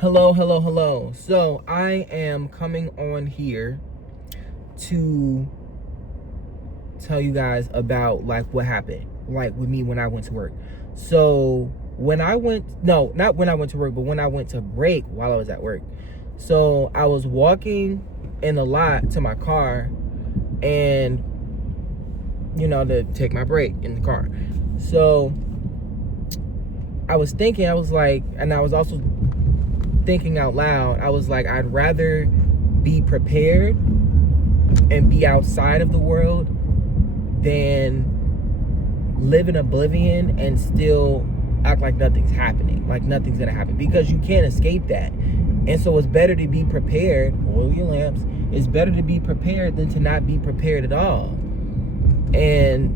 Hello. So I am coming on here to tell you guys about like what happened, like with me when I went to work. So when I went, no, not when I went to work, but when I went to break while I was at work. So I was walking in the lot to my car, and to take my break in the car. So I was thinking, and I was also thinking out loud, I was like, I'd rather be prepared and be outside of the world than live in oblivion and still act like nothing's happening, like nothing's gonna happen, because you can't escape that. And so it's better to be prepared. Oil your lamps. It's better to be prepared than to not be prepared at all. And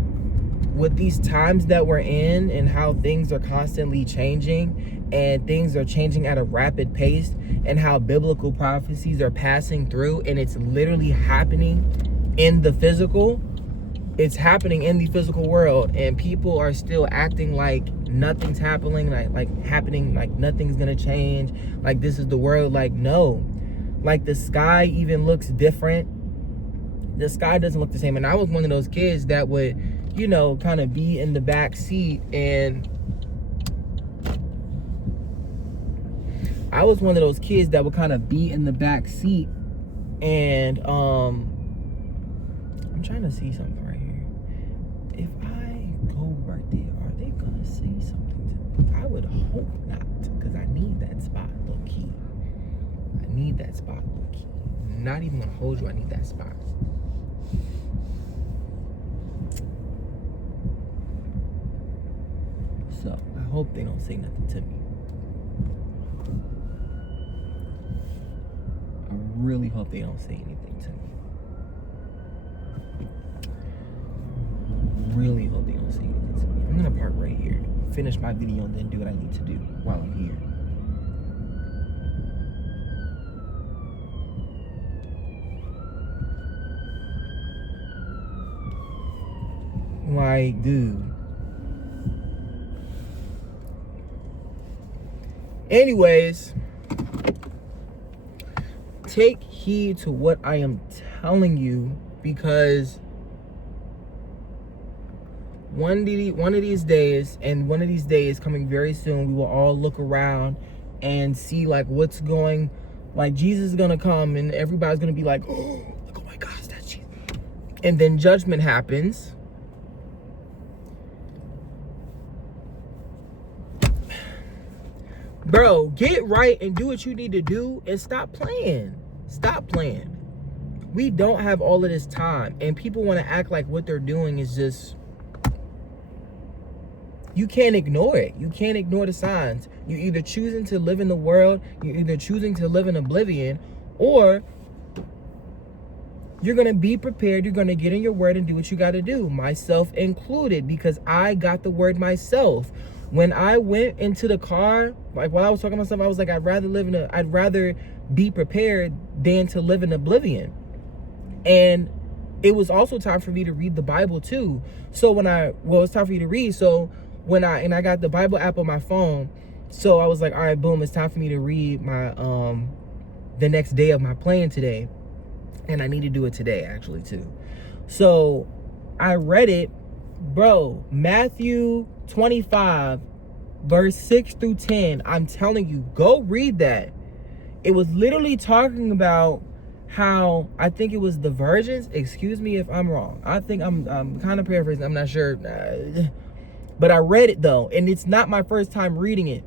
with these times that we're in and how things are constantly changing, and things are changing at a rapid pace, and how biblical prophecies are passing through, and it's literally happening in the physical. It's happening in the physical world, and people are still acting like nothing's happening, like nothing's gonna change, like this is the world. Like, no, like the sky even looks different. The sky doesn't look the same. And I was one of those kids that would kind of be in the back seat, and I was one of those kids that would kind of be in the back seat, and I'm trying to see something right here. If I go right there, are they gonna say something to me? I would hope not, because I need that spot low key. I need that spot low key. Not even gonna hold you, I need that spot. So I hope they don't say nothing to me. I really hope they don't say anything to me. Really hope they don't say anything to me. I'm gonna park right here, finish my video, and then do what I need to do while I'm here. Like, dude. Anyways, take heed to what I am telling you, because one of these days, and one of these days coming very soon, we will all look around and see like what's going, like Jesus is gonna come, and everybody's gonna be like, oh my gosh, that's Jesus. And then judgment happens. Bro, get right and do what you need to do, and stop playing. Stop playing. We don't have all of this time, and people want to act like what they're doing is just... You can't ignore it. You can't ignore the signs. You're either choosing to live in the world, you're either choosing to live in oblivion, or you're going to be prepared. You're going to get in your word and do what you got to do, myself included, because I got the word myself. When I went into the car, like while I was talking to myself, I was like, I'd rather be prepared than to live in oblivion. And it was also time for me to read the Bible too. So it's time for you to read. So I got the Bible app on my phone. So I was like, all right, boom, it's time for me to read my, the next day of my plan today. And I need to do it today actually too. So I read it, bro, Matthew 25 verse 6 through 10. I'm telling you, go read that. It was literally talking about how, I think it was the virgins, excuse me if I'm wrong, I think I'm kind of paraphrasing, I'm not sure, but I read it though, and it's not my first time reading it.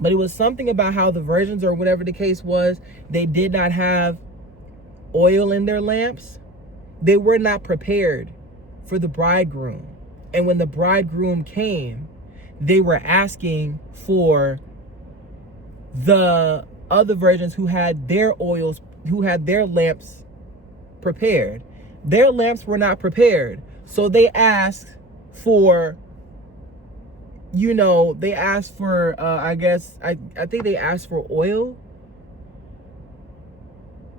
But it was something about how the virgins, or whatever the case was, they did not have oil in their lamps. They were not prepared for the bridegroom. And when the bridegroom came, they were asking for the other virgins who had their oils, who had their lamps prepared. Their lamps were not prepared. So they asked for, I think they asked for oil.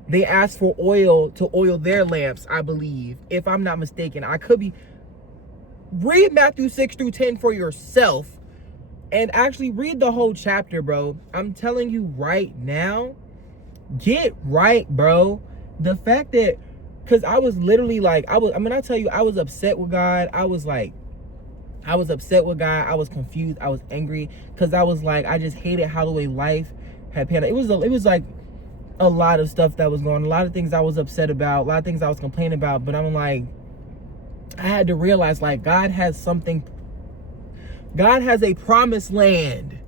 They asked for oil to oil their lamps, I believe, if I'm not mistaken. I could be. Read Matthew 6 through 10 for yourself. And actually read the whole chapter, bro. I'm telling you right now, get right, bro. The fact that, because I was literally like, I tell you, I was upset with God. I was upset with God. I was confused. I was angry because I was like, I just hated how the way life had panned out. It was like a lot of stuff that was going on, a lot of things I was upset about, a lot of things I was complaining about. But I'm like, I had to realize, like, God has a promised land.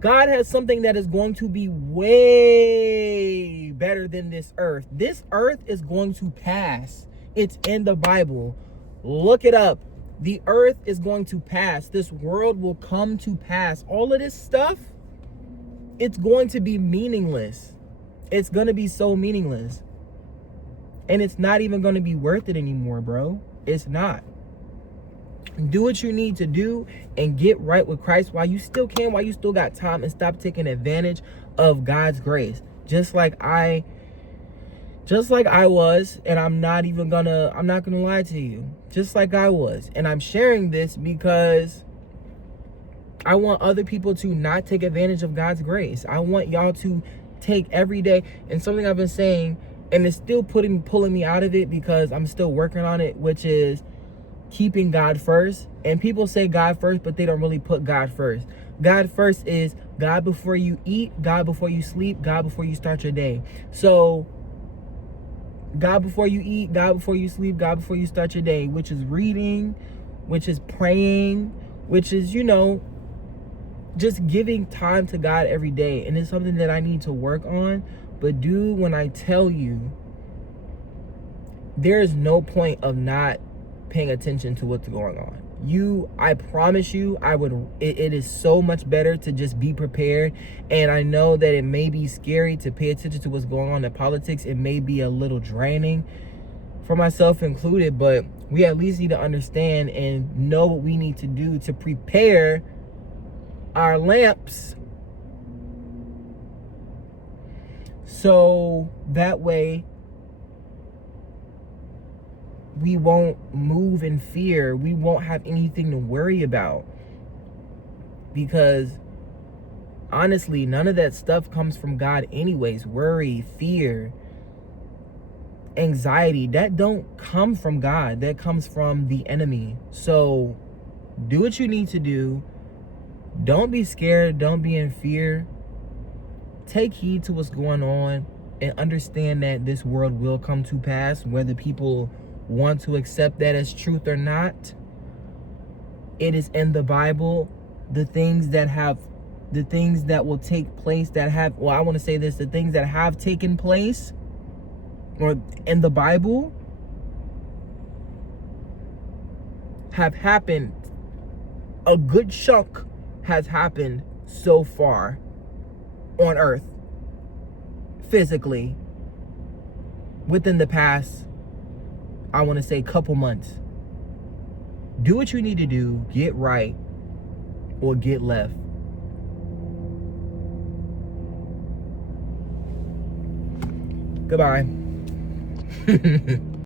God has something that is going to be way better than this earth. This earth is going to pass. It's in the Bible. Look it up. The earth is going to pass. This world will come to pass. All of this stuff, it's going to be meaningless. It's going to be so meaningless. And it's not even going to be worth it anymore, bro. It's not. Do what you need to do and get right with Christ while you still can, while you still got time, and stop taking advantage of God's grace. Just like I was, and I'm not gonna lie to you. Just like I was. And I'm sharing this because I want other people to not take advantage of God's grace. I want y'all to take every day, and something I've been saying, and it's still pulling me out of it because I'm still working on it, which is keeping God first. And people say God first, but they don't really put God first. God first is God before you eat, God before you sleep, God before you start your day. So God before you eat, God before you sleep, God before you start your day, which is reading, which is praying, which is, just giving time to God every day. And it's something that I need to work on. But dude, when I tell you, there is no point of not paying attention to what's going on. I promise you, it is so much better to just be prepared. And I know that it may be scary to pay attention to what's going on in politics. It may be a little draining, for myself included, but we at least need to understand and know what we need to do to prepare our lamps, so that way we won't move in fear. We won't have anything to worry about, because honestly, none of that stuff comes from God anyways. Worry, fear, anxiety, that don't come from God. That comes from the enemy. So do what you need to do. Don't be scared. Don't be in fear. Take heed to what's going on and understand that this world will come to pass, whether people want to accept that as truth or not. It is in the Bible. The things that will take place, the things that have taken place or in the Bible have happened. A good chunk has happened so far on earth, physically, within the past, I want to say, couple months. Do what you need to do. Get right or get left. Goodbye.